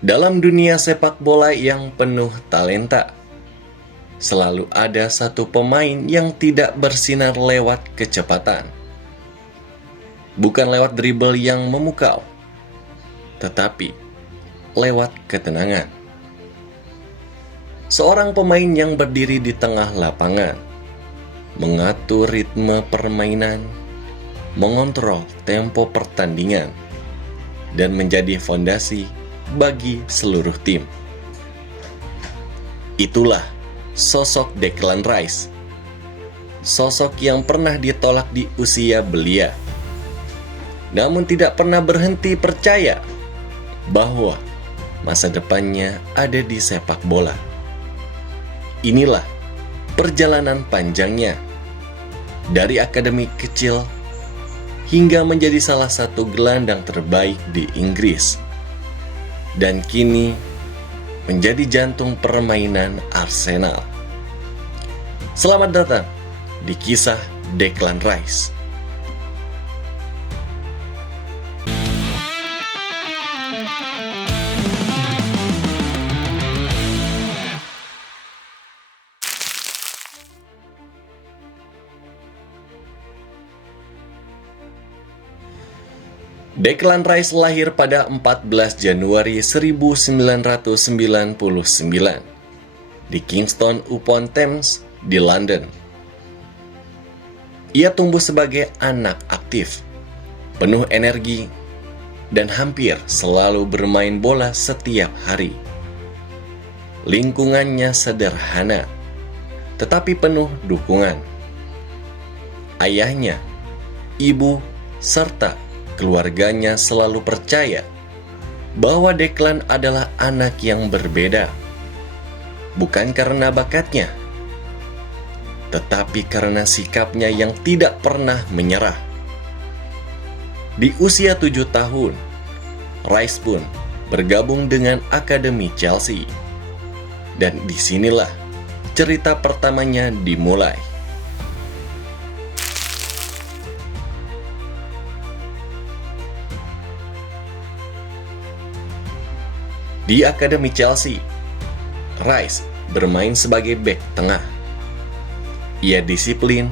Dalam dunia sepak bola yang penuh talenta, selalu ada satu pemain yang tidak bersinar lewat kecepatan. Bukan lewat dribble yang memukau, tetapi lewat ketenangan. Seorang pemain yang berdiri di tengah lapangan, mengatur ritme permainan, mengontrol tempo pertandingan, dan menjadi fondasi bagi seluruh tim. Itulah sosok Declan Rice, sosok yang pernah ditolak di usia belia, namun tidak pernah berhenti percaya bahwa masa depannya ada di sepak bola. Inilah perjalanan panjangnya dari akademi kecil hingga menjadi salah satu gelandang terbaik di Inggris, dan kini menjadi jantung permainan Arsenal. Selamat datang di kisah Declan Rice. Declan Rice lahir pada 14 Januari 1999 di Kingston upon Thames di London. Ia tumbuh sebagai anak aktif, penuh energi, dan hampir selalu bermain bola setiap hari. Lingkungannya sederhana, tetapi penuh dukungan. Ayahnya, ibu, serta keluarganya selalu percaya bahwa Declan adalah anak yang berbeda, bukan karena bakatnya, tetapi karena sikapnya yang tidak pernah menyerah. Di usia 7 tahun, Rice pun bergabung dengan Akademi Chelsea, dan disinilah cerita pertamanya dimulai. Di Akademi Chelsea, Rice bermain sebagai bek tengah. Ia disiplin,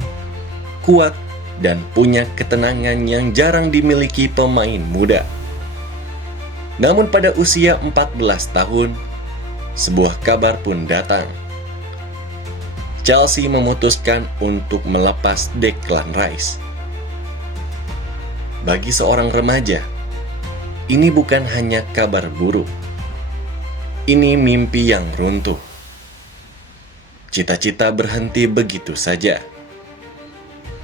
kuat, dan punya ketenangan yang jarang dimiliki pemain muda. Namun pada usia 14 tahun, sebuah kabar pun datang. Chelsea memutuskan untuk melepas Declan Rice. Bagi seorang remaja, ini bukan hanya kabar buruk. Ini mimpi yang runtuh. Cita-cita berhenti begitu saja.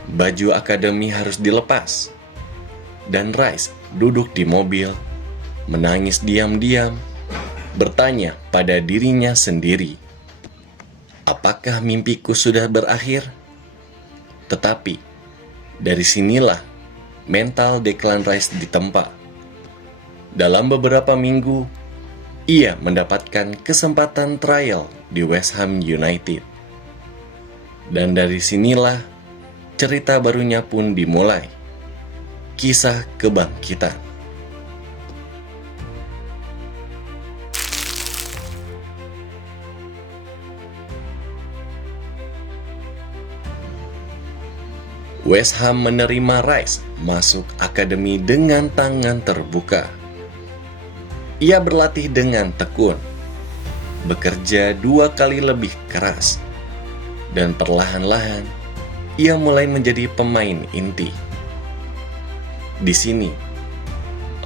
Baju akademi harus dilepas, dan Rice duduk di mobil, menangis diam-diam, bertanya pada dirinya sendiri, apakah mimpiku sudah berakhir? Tetapi dari sinilah mental Declan Rice ditempa. Dalam beberapa minggu, ia mendapatkan kesempatan trial di West Ham United. Dan dari sinilah cerita barunya pun dimulai. Kisah kebangkitan. West Ham menerima Rice masuk akademi dengan tangan terbuka. Ia berlatih dengan tekun, bekerja 2 kali lebih keras, dan perlahan-lahan ia mulai menjadi pemain inti. Di sini,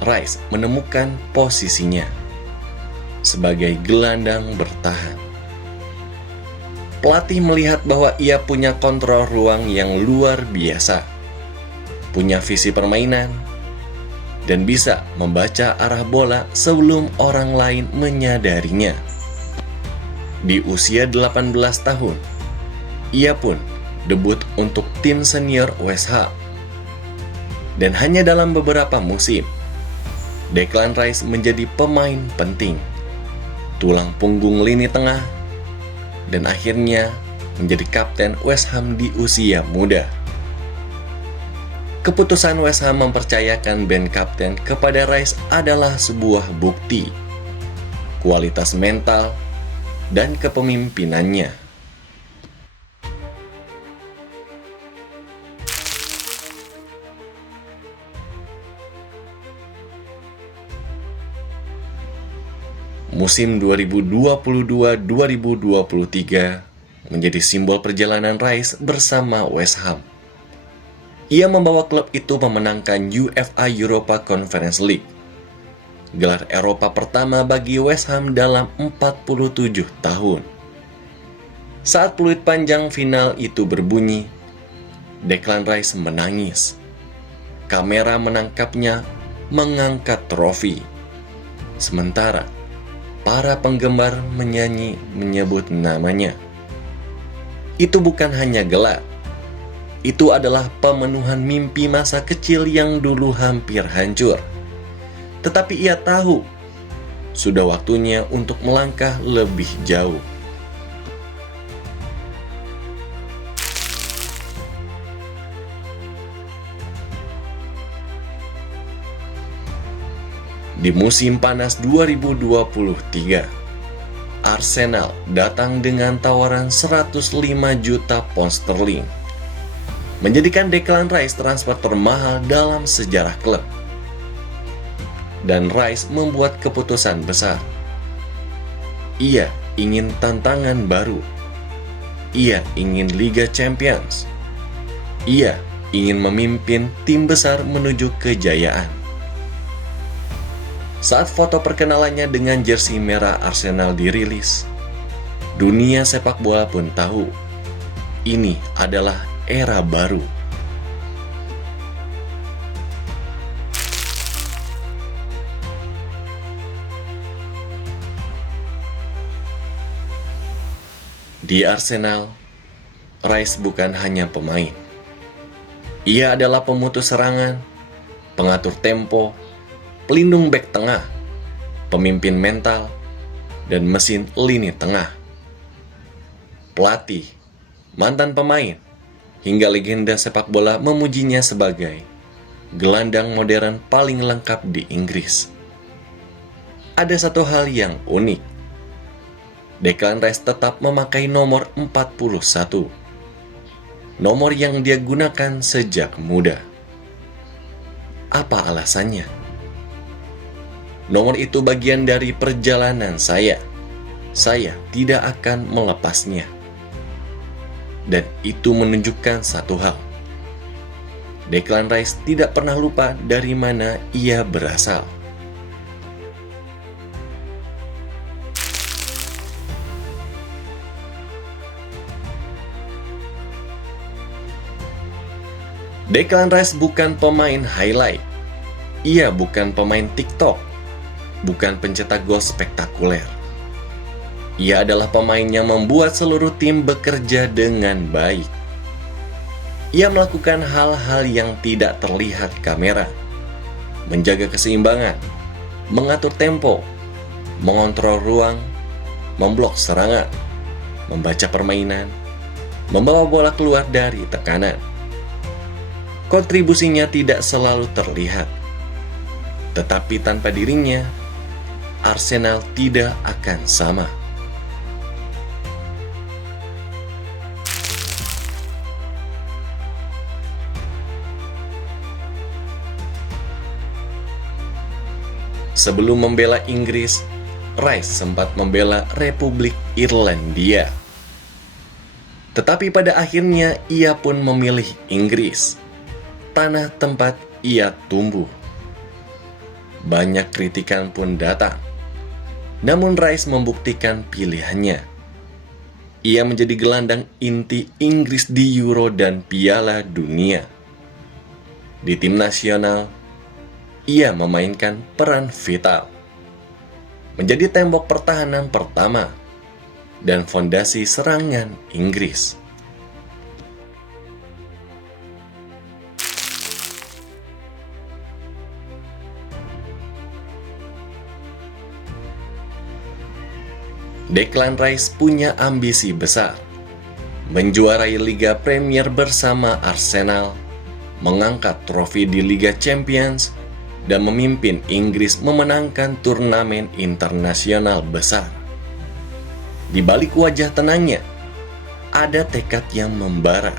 Rice menemukan posisinya sebagai gelandang bertahan. Pelatih melihat bahwa ia punya kontrol ruang yang luar biasa, punya visi permainan, dan bisa membaca arah bola sebelum orang lain menyadarinya. Di usia 18 tahun, ia pun debut untuk tim senior West Ham. Dan hanya dalam beberapa musim, Declan Rice menjadi pemain penting, tulang punggung lini tengah, dan akhirnya menjadi kapten West Ham di usia muda. Keputusan West Ham mempercayakan band kapten kepada Rice adalah sebuah bukti kualitas mental, dan kepemimpinannya. Musim 2022-2023 menjadi simbol perjalanan Rice bersama West Ham. Ia membawa klub itu memenangkan UEFA Europa Conference League, gelar Eropa pertama bagi West Ham dalam 47 tahun. Saat peluit panjang final itu berbunyi, Declan Rice menangis. Kamera menangkapnya mengangkat trofi. Sementara para penggemar menyanyi menyebut namanya. Itu bukan hanya gelar. Itu adalah pemenuhan mimpi masa kecil yang dulu hampir hancur. Tetapi ia tahu, sudah waktunya untuk melangkah lebih jauh. Di musim panas 2023, Arsenal datang dengan tawaran 105 juta pound sterling, menjadikan Declan Rice transfer termahal dalam sejarah klub. Dan Rice membuat keputusan besar. Ia ingin tantangan baru. Ia ingin Liga Champions. Ia ingin memimpin tim besar menuju kejayaan. Saat foto perkenalannya dengan jersey merah Arsenal dirilis, dunia sepak bola pun tahu ini adalah era baru. Di Arsenal, Rice bukan hanya pemain. Ia adalah pemutus serangan, pengatur tempo, pelindung bek tengah, pemimpin mental, dan mesin lini tengah. Pelatih, mantan pemain, hingga legenda sepak bola memujinya sebagai gelandang modern paling lengkap di Inggris. Ada satu hal yang unik. Declan Rice tetap memakai nomor 41. Nomor yang dia gunakan sejak muda. Apa alasannya? Nomor itu bagian dari perjalanan saya. Saya tidak akan melepasnya. Dan itu menunjukkan satu hal. Declan Rice tidak pernah lupa dari mana ia berasal. Declan Rice bukan pemain highlight. Ia bukan pemain TikTok. Bukan pencetak gol spektakuler. Ia adalah pemain yang membuat seluruh tim bekerja dengan baik. Ia melakukan hal-hal yang tidak terlihat kamera. Menjaga keseimbangan, mengatur tempo, mengontrol ruang, memblok serangan, membaca permainan, membawa bola keluar dari tekanan. Kontribusinya tidak selalu terlihat. Tetapi tanpa dirinya, Arsenal tidak akan sama. Sebelum membela Inggris, Rice sempat membela Republik Irlandia. Tetapi pada akhirnya ia pun memilih Inggris, tanah tempat ia tumbuh. Banyak kritikan pun datang. Namun Rice membuktikan pilihannya. Ia menjadi gelandang inti Inggris di Euro dan Piala Dunia. Di tim nasional, ia memainkan peran vital. Menjadi tembok pertahanan pertama dan fondasi serangan Inggris. Declan Rice punya ambisi besar, menjuarai Liga Premier bersama Arsenal, mengangkat trofi di Liga Champions, dan memimpin Inggris memenangkan turnamen internasional besar. Di balik wajah tenangnya, ada tekad yang membara.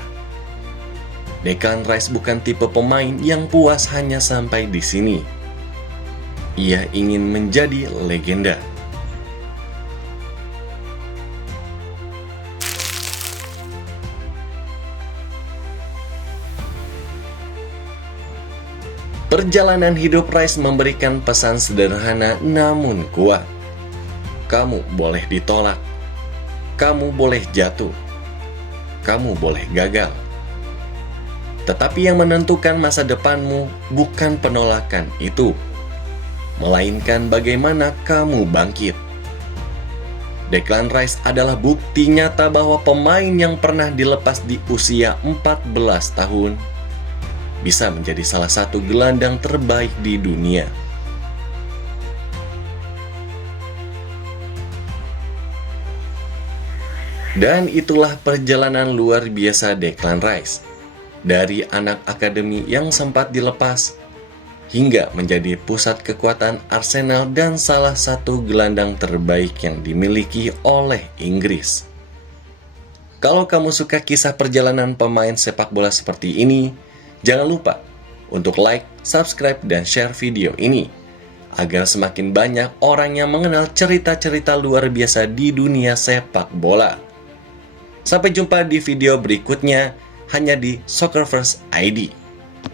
Declan Rice bukan tipe pemain yang puas hanya sampai di sini. Ia ingin menjadi legenda. Perjalanan hidup Rice memberikan pesan sederhana namun kuat. Kamu boleh ditolak, kamu boleh jatuh, kamu boleh gagal. Tetapi yang menentukan masa depanmu bukan penolakan itu, melainkan bagaimana kamu bangkit. Declan Rice adalah bukti nyata bahwa pemain yang pernah dilepas di usia 14 tahun bisa menjadi salah satu gelandang terbaik di dunia. Dan itulah perjalanan luar biasa Declan Rice. Dari anak akademi yang sempat dilepas, hingga menjadi pusat kekuatan Arsenal dan salah satu gelandang terbaik yang dimiliki oleh Inggris. Kalau kamu suka kisah perjalanan pemain sepak bola seperti ini, jangan lupa untuk like, subscribe, dan share video ini agar semakin banyak orang yang mengenal cerita-cerita luar biasa di dunia sepak bola. Sampai jumpa di video berikutnya hanya di Soccer First ID.